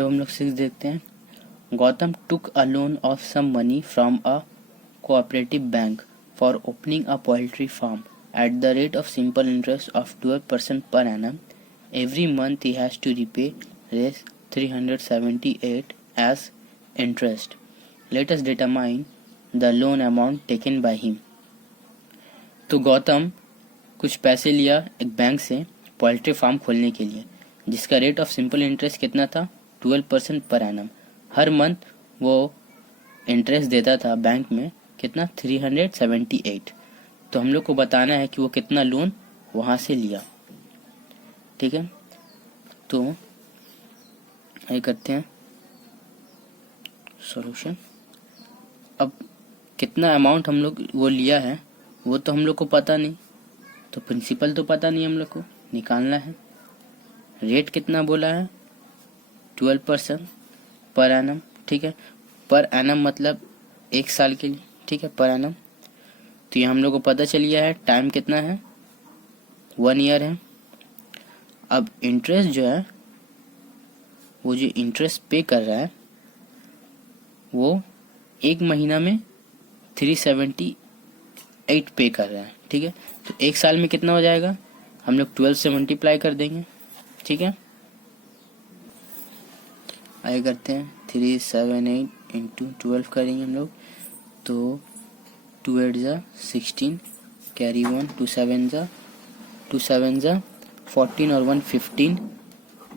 अब हम लोग 6 देखते हैं। Gautam took a loan of some money from a cooperative bank for opening a poultry farm at the rate of simple interest of 12% per annum. Every month he has to repay Rs 378 as interest. Let us determine the loan amount taken by him. तो गौतम कुछ पैसे लिया एक bank से poultry farm खोलने के लिए, जिसका रेट ऑफ सिंपल इंटरेस्ट कितना था 12% पर एनम। हर मंथ वो इंटरेस्ट देता था बैंक में कितना 378। तो हम लोग को बताना है कि वो कितना लोन वहाँ से लिया। ठीक है, तो ये करते हैं सॉल्यूशन। अब कितना अमाउंट हम लोग वो लिया है वो तो हम लोग को पता नहीं, तो प्रिंसिपल तो पता नहीं, हम लोग को निकालना है। रेट कितना बोला है 12% पर एनम। ठीक है, पर एनम मतलब एक साल के लिए। ठीक है, पर एनम। तो ये हम लोग को पता चल गया है। टाइम कितना है 1 ईयर है। अब इंटरेस्ट जो है वो जो इंटरेस्ट पे कर रहा है वो एक महीना में 378 पे कर रहा है। ठीक है, तो एक साल में कितना हो जाएगा, हम लोग 12 से मल्टीप्लाई कर देंगे। ठीक है, आगे करते हैं 378 इंटू 12 करेंगे हम लोग, तो 2 8 जा 16, कैरी 1, 2 7 जा 14 और 1 15,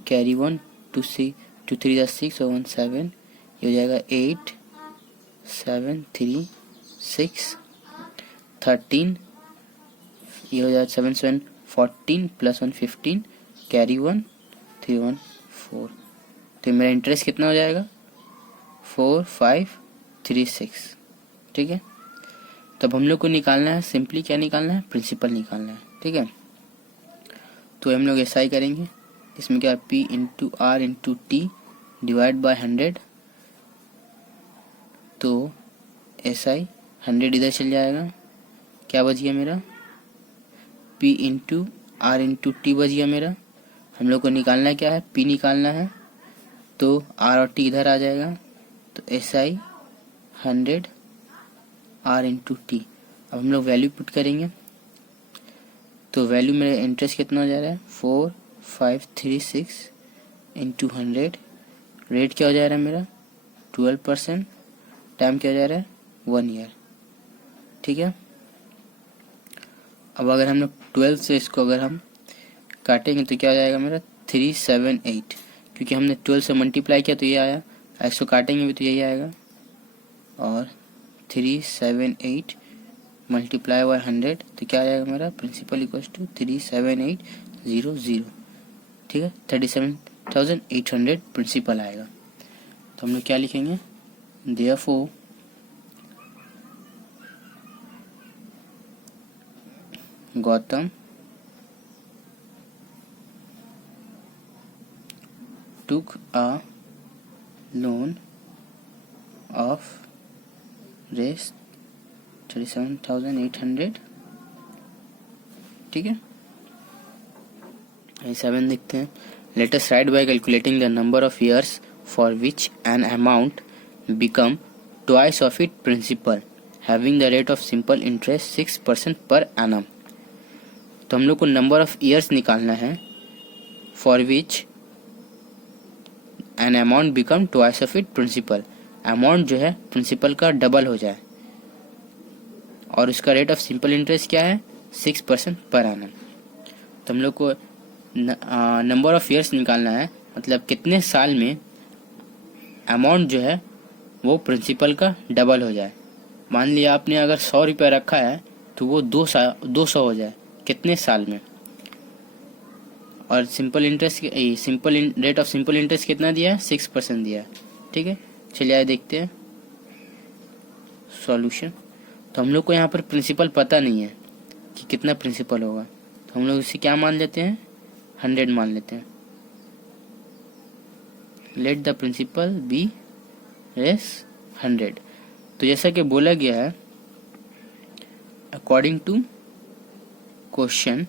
कैरी 1, 2 3 जा 6 और 1 7, ये हो जाएगा 8 7 3 6 13, ये हो जाएगा 7 7 14 प्लस 1 15, कैरी 1 3 1 4। तो मेरा इंटरेस्ट कितना हो जाएगा 4536। ठीक है, तब हम लोग को निकालना है सिंपली क्या निकालना है, प्रिंसिपल निकालना है। ठीक है, तो हम लोग ऐसा ही करेंगे। इसमें क्या P into R into T divide by 100, तो ऐसा ही 100 इधर चल जाएगा, क्या बच गया मेरा P into R into T बच गया मेरा। हम लोग को निकालना क्या है, P निकालना है, तो आर और टी इधर आ जाएगा, तो SI 100 आर इंटू टी। अब हम लोग वैल्यू पुट करेंगे, तो वैल्यू मेरा इंटरेस्ट कितना हो जा रहा है 4536 इंटू 100। रेट क्या हो जा रहा है मेरा 12%। टाइम क्या हो जा रहा है 1 ईयर। ठीक है, अब अगर हम लोग 12 से इसको अगर हम काटेंगे तो क्या हो जाएगा मेरा 378, क्योंकि हमने 12 से मल्टीप्लाई किया तो ये आया। इसको काटेंगे भी तो यही आएगा, और 378 मल्टीप्लाई बाय 100, तो क्या आ जाएगा मेरा प्रिंसिपल इक्वल्स टू 37800। ठीक है, 37,800 प्रिंसिपल आएगा। तो हम लोग क्या लिखेंगे, therefore Gautam took a loan of Rs 37,800। ठीक है, 7 लिखते हैं। Let us write by calculating the number of years for which an amount become twice of it principal having the rate of simple interest 6% per annum. तो हम लोग को number of years निकालना है for which an amount become twice of it principal. Amount जो है principal का double हो जाए, और उसका रेट ऑफ सिंपल इंटरेस्ट क्या है 6% पर एनम। तो हम लोग को नंबर ऑफ ईयर्स निकालना है, मतलब कितने साल में अमाउंट जो है वो प्रिंसिपल का डबल हो जाए। मान लिया आपने अगर 100 रुपये रखा है तो वो 200 हो जाए कितने साल में। और simple interest rate of simple interest कितना दिया है 6% दिया है। ठीक है, चलिए आइए देखते हैं सॉल्यूशन। तो हम लोग को यहाँ पर प्रिंसिपल पता नहीं है कि कितना प्रिंसिपल होगा, तो हम लोग इसे क्या मान लेते हैं 100 मान लेते हैं। लेट द प्रिंसिपल बी रेस 100। तो जैसा कि बोला गया है according to question,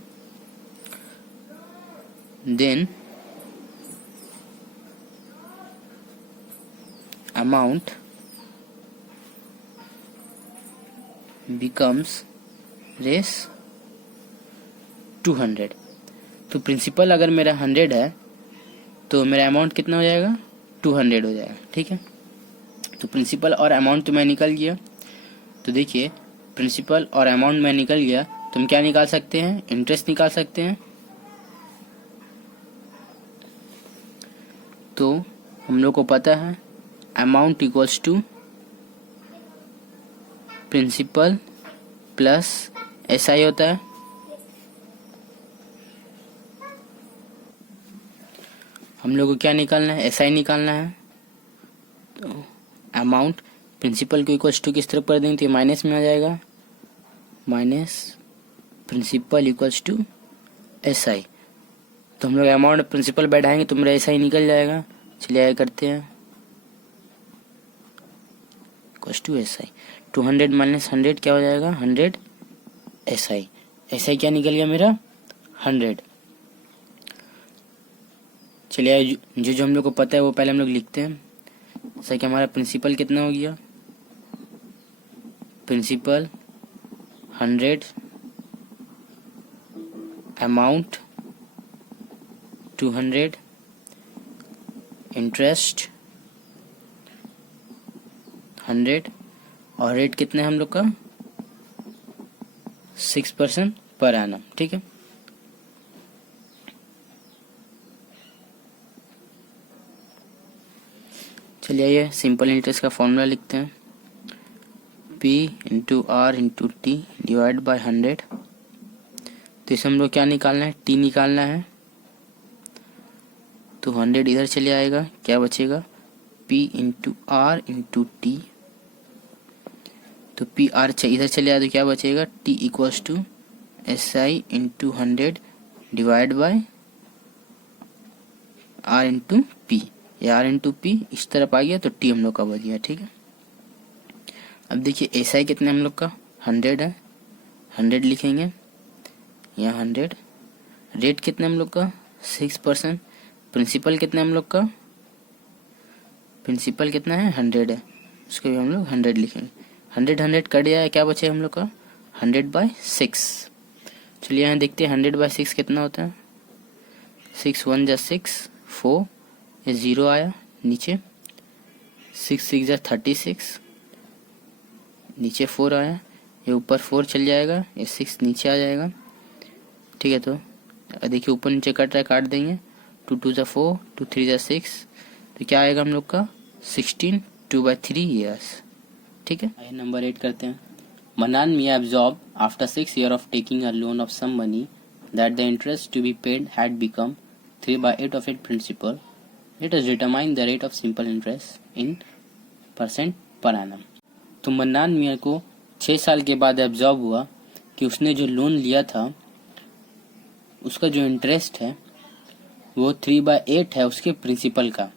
then amount becomes रेस 200। तो प्रिंसिपल अगर मेरा 100 है तो मेरा अमाउंट कितना हो जाएगा, 200 हो जाएगा। ठीक है, तो प्रिंसिपल और अमाउंट तो मैं निकल गया। तो देखिए प्रिंसिपल और अमाउंट में निकल गया तो हम क्या निकाल सकते हैं, इंटरेस्ट निकाल सकते हैं। तो हम लोग को पता है amount equals to principal plus SI होता है। हम लोग को क्या निकालना है, SI निकालना है। तो अमाउंट प्रिंसिपल को इक्वल्स टू किस तरफ कर देंगे तो ये माइनस में आ जाएगा, minus principal equals to SI। तो हम लोग अमाउंट प्रिंसिपल बैठाएंगे तो मेरा SI निकल जाएगा। चलिए आगे करते हैं, इक्वल्स टू SI। 200 माइनस 100 क्या हो जाएगा, 100 SI। SI क्या निकल गया मेरा, 100। चलिए जो हम लोग को पता है वो पहले हम लोग लिखते हैं। जैसा कि हमारा प्रिंसिपल कितना हो गया, प्रिंसिपल 100, अमाउंट 200, इंटरेस्ट 100 और रेट कितना है हम लोग का, 6% पर एनम। ठीक है, चलिए ये सिंपल इंटरेस्ट का फॉर्मूला लिखते हैं, P into R into T divide by 100। तो इसे हम लोग क्या निकालना है, T निकालना है। तो 100 इधर चले आएगा, क्या बचेगा, P into R into T. तो P R इधर चले आए तो क्या बचेगा, T equals to SI into 100 divide by R into P. ये R इंटू पी इस तरफ आ गया तो T हम लोग का बच गया। ठीक है, अब देखिए SI कितने हम लोग का 100 है, 100 लिखेंगे यहाँ 100। रेट कितने हम लोग का 6%। प्रिंसिपल कितने हम लोग का, प्रिंसिपल कितना है 100 है, उसको भी हम लोग 100 लिखेंगे। 100 कट जाए क्या बचे हम लोग का, 100/6। चलिए यहाँ देखते हैं 100/6 कितना होता है। 6 1 जा 6, 4 ये 0 आया नीचे, 6 6 जा 36 नीचे 4 आया, ये ऊपर 4 चल जाएगा, ये 6 नीचे आ जाएगा। ठीक है, तो देखिए ऊपर नीचे कट रहा है, काट देंगे। 2 2 जा 4, 2 3 जा 6, तो क्या आएगा हम लोग का 16, 2/3 ईयर्स। ठीक है, आइए नंबर 8 करते हैं। Manan Mia absorbed after 6 years of taking a loan of some money that the interest to be paid had become 3/8 of its principal. Let us determine the rate of simple interest in % per annum. तो mannan मियाँ को 6 साल के बाद absorb हुआ कि उसने जो लोन लिया था उसका जो इंटरेस्ट है वो 3/8 है उसके प्रिंसिपल का।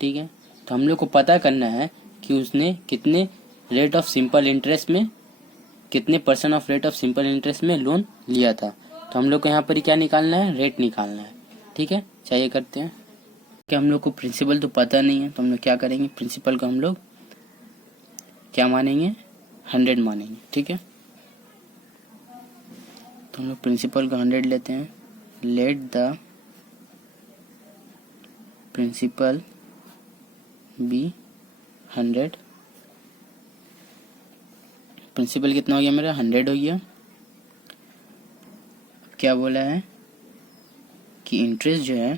ठीक है, तो हम लोग को पता करना है कि उसने कितने रेट ऑफ सिंपल इंटरेस्ट में, कितने % of rate of simple interest में लोन लिया था। तो हम लोग को यहाँ पर ही क्या निकालना है, रेट निकालना है। ठीक है, चाहिए करते हैं कि हम लोग को प्रिंसिपल तो पता नहीं है, तो हम लोग क्या करेंगे, प्रिंसिपल को हम लोग क्या मानेंगे, 100 मानेंगे। ठीक है, तो हम लोग प्रिंसिपल को 100 लेते हैं। Let the principal be 100। Principal कितना हो गया मेरा, 100 हो गया। अब क्या बोला है कि इंटरेस्ट जो है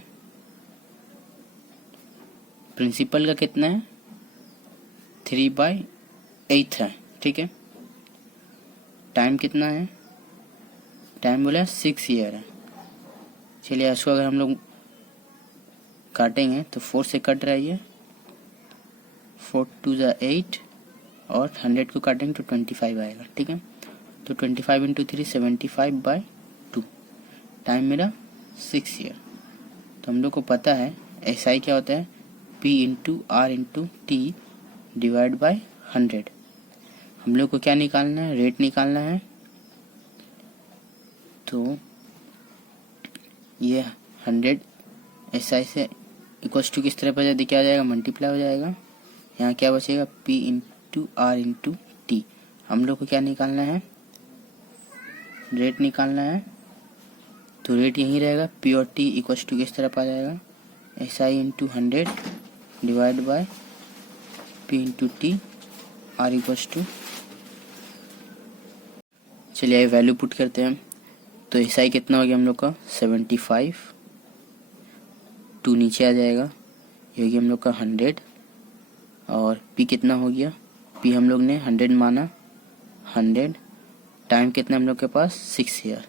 प्रिंसिपल का कितना है, 3/8 है। ठीक है, टाइम कितना है, टाइम बोला 6 ईयर है। चलिए इसको अगर हम लोग काटेंगे तो 4 से कट रहा है ये, 4 2 जा 8 और 100 को काटेंगे तो 25 आएगा। ठीक है, तो 25 इंटू 3 75/2। टाइम मेरा 6 ईयर। तो हम लोग को पता है SI क्या होता है, P into R into T divide by 100। हम लोग को क्या निकालना है, रेट निकालना है। तो ये 100 SI से इक्वल्स टू किस तरह पर क्या आ जाएगा, मल्टीप्लाई हो जाएगा। यहाँ क्या बचेगा, P into R into T. हम लोग को क्या निकालना है, रेट निकालना है। तो रेट यहीं रहेगा, P और T इक्वल टू किस तरफ आ जाएगा, SI into 100 divide by P into T, R equal to, चलिए ये वैल्यू पुट करते हैं। तो SI कितना हो गया हम लोग का 75, 2 नीचे आ जाएगा, ये हो गया हम लोग का 100, और P कितना हो गया, P हम लोग ने 100 माना, 100 टाइम कितना हम लोग के पास 6 ईयर।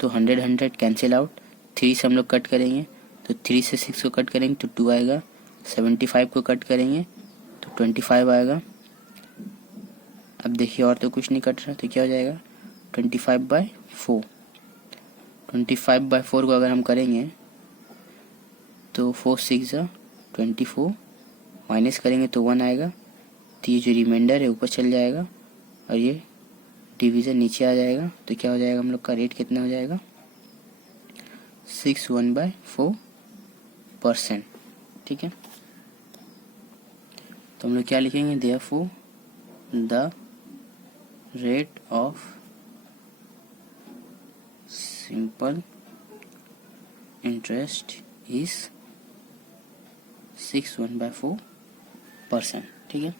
तो 100 100 कैंसिल आउट, 3 से हम लोग कट करेंगे, तो 3 से 6 को कट करेंगे तो 2 आएगा, 75 को कट करेंगे तो 25 आएगा। अब देखिए और तो कुछ नहीं कट रहा, तो क्या हो जाएगा 25/4। 25/4 को अगर हम करेंगे तो 4 6 24, माइनस करेंगे तो 1 आएगा। तो ये जो रिमाइंडर है ऊपर चल जाएगा और ये डिवीज़न नीचे आ जाएगा। तो क्या हो जाएगा, हम लोग का रेट कितना हो जाएगा 61/4%। ठीक है, तो हम लोग क्या लिखेंगे, therefore the rate of simple interest is 61/4%। ठीक है,